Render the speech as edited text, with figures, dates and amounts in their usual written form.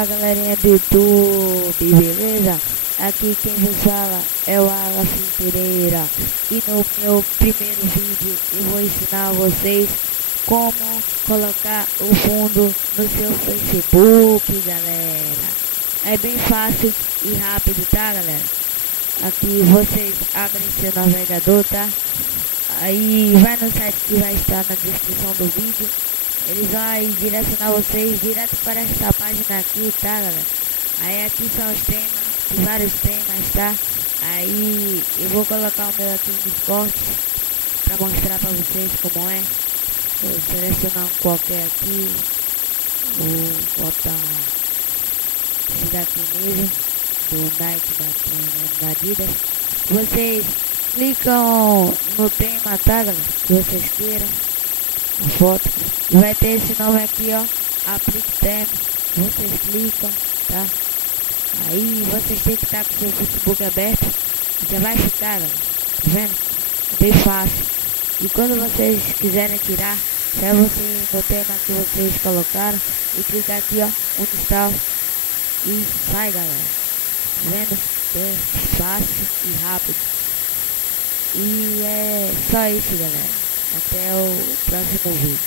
Fala galerinha do YouTube, beleza? Aqui quem vos fala é o Alas Pereira. E no meu primeiro vídeo eu vou ensinar vocês como colocar o fundo no seu Facebook, galera. É bem fácil e rápido, tá, galera? Aqui vocês abrem seu navegador, tá? Aí vai no site que vai estar na descrição do vídeo. Ele vai direcionar vocês direto para essa página aqui, tá, galera? Aí aqui são os temas, tem vários temas, tá? Aí eu vou colocar o meu aqui nos cortes para mostrar para vocês como é. Vou selecionar um qualquer aqui, vou botar esse daqui mesmo, do Nike da Adidas. Vocês clicam no tema, tá, galera? Que vocês queiram, a foto. E vai ter esse nome aqui, ó, aplique tema. Vocês clicam, tá? Aí vocês têm que estar com o seu Facebook aberto. Já vai ficar, galera. Tá vendo? É bem fácil. E quando vocês quiserem tirar, só você no tema que vocês colocaram e clicar aqui, ó, uninstall e sai, galera. Tá vendo? É fácil e rápido. E é só isso, galera. Até o próximo vídeo.